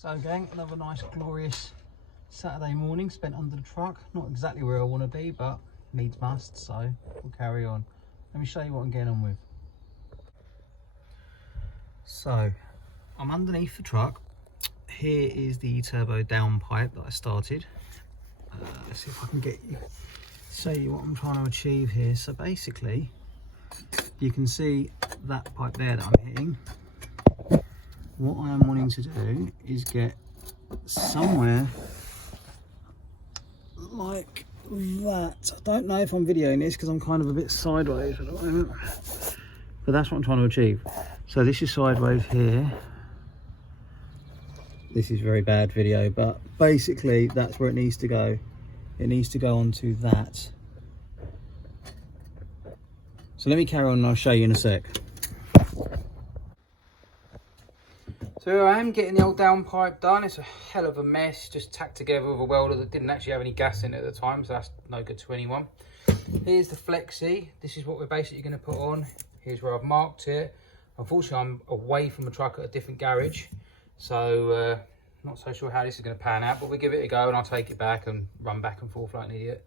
So gang, another nice glorious Saturday morning spent under the truck. Not exactly where I want to be, but needs must, so we'll carry on. Let me show you what I'm getting on with. So I'm underneath the truck. Here is the turbo down pipe that I started. Let's see if I can show you what I'm trying to achieve here. So basically you can see that pipe there that I'm hitting. What I am wanting to do is get somewhere like that. I don't know if I'm videoing this because I'm kind of a bit sideways at the moment, but that's what I'm trying to achieve. So this is sideways here. This is very bad video, but basically that's where it needs to go. It needs to go onto that. So let me carry on and I'll show you in a sec. So here I am getting the old downpipe done. It's a hell of a mess, just tacked together with a welder that didn't actually have any gas in it at the time, so that's no good to anyone. Here's the flexi. This is what we're basically going to put on. Here's where I've marked it. Unfortunately, I'm away from the truck at a different garage, so not so sure how this is going to pan out, but we'll give it a go and I'll take it back and run back and forth like an idiot.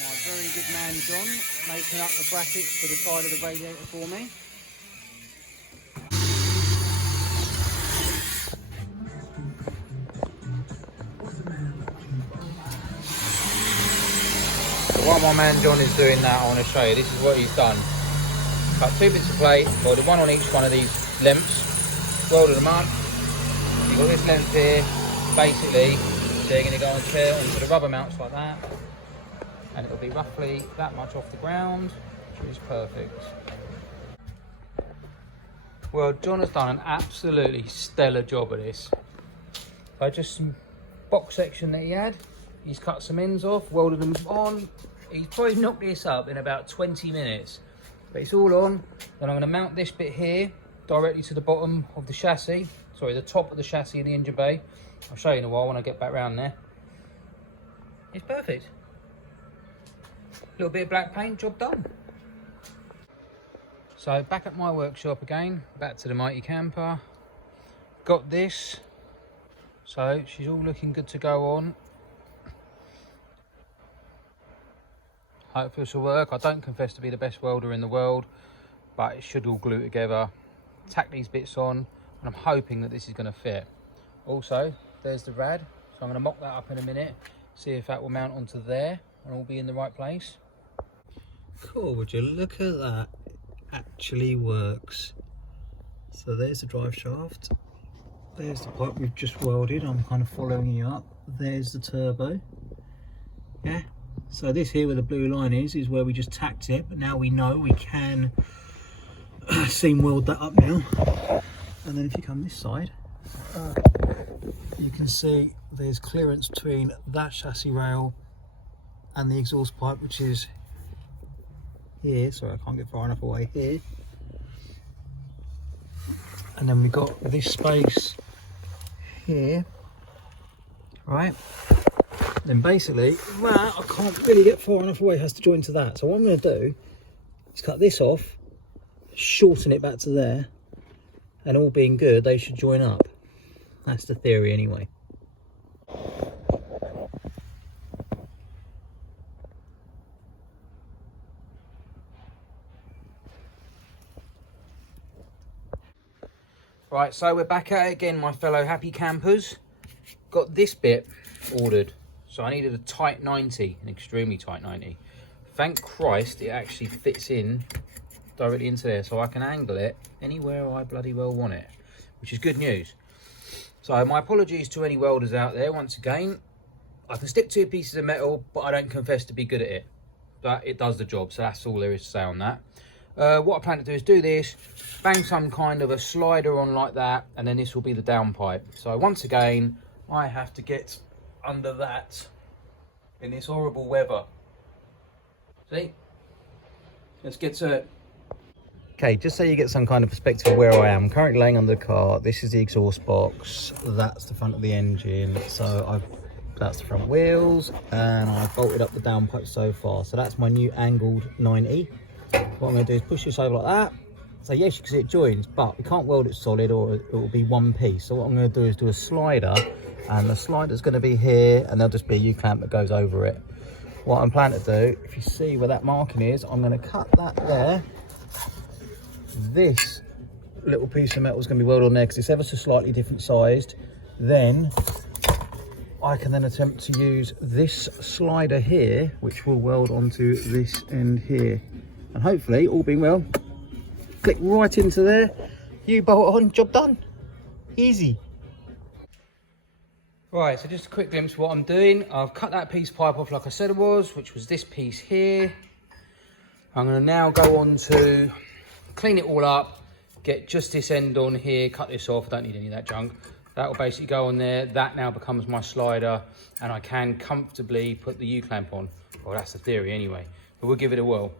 My very good man John making up the brackets for the side of the radiator for me. So while my man John is doing that, I want to show you, this is what he's done. Cut 2 bits of plate, welded one on each one of these lengths, welded them up. You've got this length here, basically, they're going to go onto the rubber mounts like that. And it'll be roughly that much off the ground, which is perfect. Well, John has done an absolutely stellar job of this. So just some box section that he had, he's cut some ends off, welded them on. He's probably knocked this up in about 20 minutes, but it's all on. Then I'm going to mount this bit here directly to the bottom of the chassis, sorry, the top of the chassis in the engine bay. I'll show you in a while when I get back round there. It's perfect. Little bit of black paint, job done. So back at my workshop again, back to the mighty camper. Got this, so she's all looking good to go on. Hopefully this will work. I don't confess to be the best welder in the world, but it should all glue together. Tack these bits on, and I'm hoping that this is going to fit. Also, there's the rad, so I'm going to mock that up in a minute, see if that will mount onto there and all be in the right place. Cool, would you look at that? It actually works. So there's the drive shaft, there's the pipe we've just welded, I'm kind of following you up, there's the turbo. Yeah, so this here where the blue line is where we just tacked it, but now we know we can seam weld that up now. And then if you come this side, you can see there's clearance between that chassis rail and the exhaust pipe, which is here. Sorry, I can't get far enough away here. And then we've got this space here, right? Then basically that I can't really get far enough away, it has to join to that. So what I'm going to do is cut this off, shorten it back to there, and all being good they should join up. That's the theory anyway. Right, so we're back at it again, my fellow happy campers. Got this bit ordered, so I needed a tight 90, an extremely tight 90. Thank Christ it actually fits in directly into there, so I can angle it anywhere I bloody well want it, which is good news. So my apologies to any welders out there once again. I can stick 2 pieces of metal, but I don't confess to be good at it. But it does the job, so that's all there is to say on that. What I plan to do is do this, bang some kind of a slider on like that, and then this will be the downpipe. So once again, I have to get under that in this horrible weather. See? Let's get to it. Okay, just so you get some kind of perspective of where I am. I'm currently laying under the car. This is the exhaust box. That's the front of the engine. So that's the front wheels, and I've bolted up the downpipe so far. So that's my new angled 90. What I'm going to do is push this over like that. So yes, you can see it joins, but we can't weld it solid or it will be one piece. So what I'm going to do is do a slider, and the slider's going to be here, and there'll just be a U-clamp that goes over it. What I'm planning to do, if you see where that marking is, I'm going to cut that there. This little piece of metal is going to be welded on there because it's ever so slightly different sized. Then I can then attempt to use this slider here, which will weld onto this end here. And hopefully, all being well, click right into there, U-bolt on, job done. Easy. Right, so just a quick glimpse of what I'm doing. I've cut that piece of pipe off like I said it was, which was this piece here. I'm going to now go on to clean it all up, get just this end on here, cut this off, don't need any of that junk. That will basically go on there. That now becomes my slider, and I can comfortably put the U-clamp on. Well, that's the theory anyway, but we'll give it a whirl.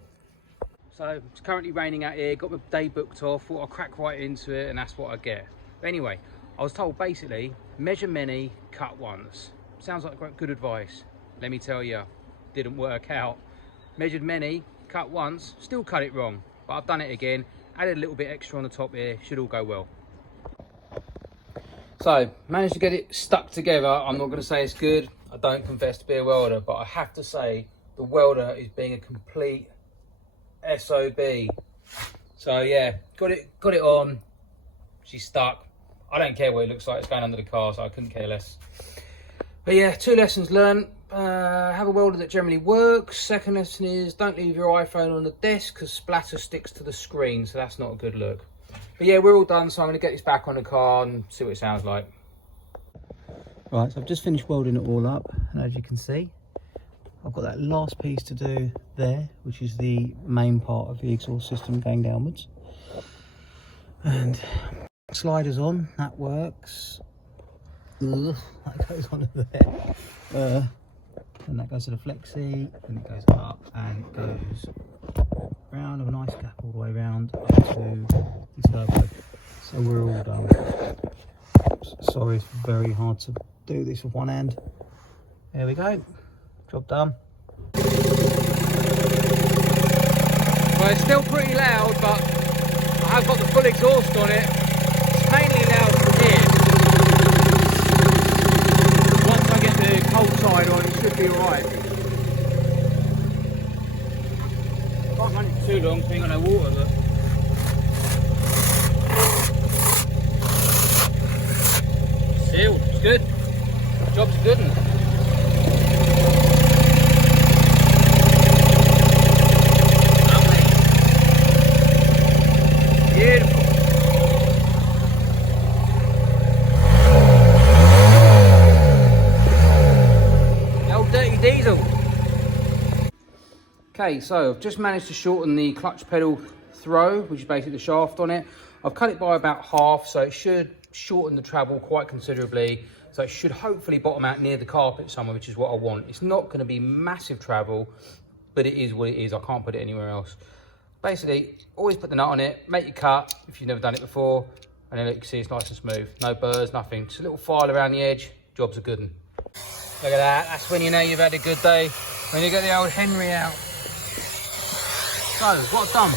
So it's currently raining out here, got my day booked off, thought I'd crack right into it, and that's what I get. But anyway, I was told basically, measure many, cut once. Sounds like good advice. Let me tell you, didn't work out. Measured many, cut once, still cut it wrong. But I've done it again, added a little bit extra on the top here, should all go well. So, managed to get it stuck together. I'm not going to say it's good. I don't confess to be a welder, but I have to say the welder is being a complete SOB. So yeah, got it on. She's stuck. I don't care what it looks like. It's going under the car, so I couldn't care less. But yeah, 2 lessons learned. Have a welder that generally works. Second lesson is don't leave your iPhone on the desk because splatter sticks to the screen, so that's not a good look. But yeah, we're all done, so I'm going to get this back on the car and see what it sounds like. Right, so I've just finished welding it all up, and as you can see, I've got that last piece to do there, which is the main part of the exhaust system going downwards. And sliders on, that works. Ugh, that goes on there. And that goes to the flexi, and it goes up, and it goes round with a nice gap all the way round up to the turbo. So we're all done. Sorry, it's very hard to do this with one hand. There we go, job done. Well, it's still pretty loud, but I have got the full exhaust on it. It's mainly loud from here. Once I get the cold side on, it should be alright. Can't run it too long, being on no water, but sealed, it's good. The job's a good one. Beautiful. The old dirty diesel. Okay, so I've just managed to shorten the clutch pedal throw, which is basically the shaft on it. I've cut it by about half, so it should shorten the travel quite considerably. So it should hopefully bottom out near the carpet somewhere, which is what I want. It's not going to be massive travel, but it is what it is. I can't put it anywhere else. Basically, always put the nut on it, make your cut if you've never done it before, and then you can see it's nice and smooth. No burrs, nothing. Just a little file around the edge, job's a good one. Look at that, that's when you know you've had a good day, when you get the old Henry out. So, what I've done,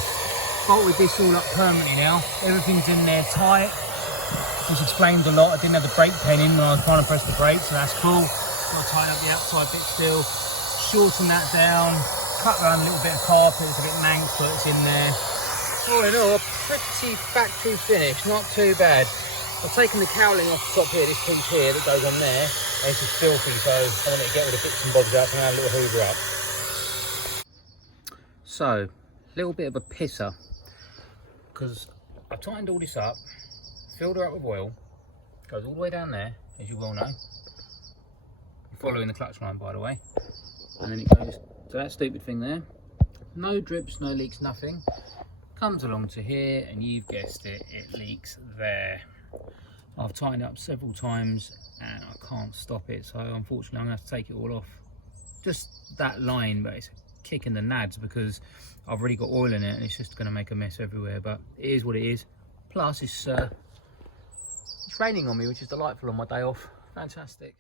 bolted this all up permanently now. Everything's in there tight, which explains a lot. I didn't have the brake pen in when I was trying to press the brakes, so that's cool. Got to tighten up the outside bit still, shorten that down. Cut around a little bit of carpet, it's a bit manx, but it's in there. All in all, a pretty factory finish, not too bad. I've taken the cowling off the top here, this piece here that goes on there, and it's just filthy, so I wanted to get rid of bits and bobs out, so I'm going to have a little hoover up. So, a little bit of a pisser, because I tightened all this up, filled her up with oil, goes all the way down there, as you well know. You're following the clutch line, by the way. And then it goes to that stupid thing there. No drips, no leaks, nothing. Comes along to here, and you've guessed it, it leaks there. I've tightened it up several times and I can't stop it, so unfortunately I'm going to have to take it all off. Just that line, but it's a kick in the nads because I've already got oil in it and it's just going to make a mess everywhere, but it is what it is. Plus it's raining on me, which is delightful on my day off. Fantastic.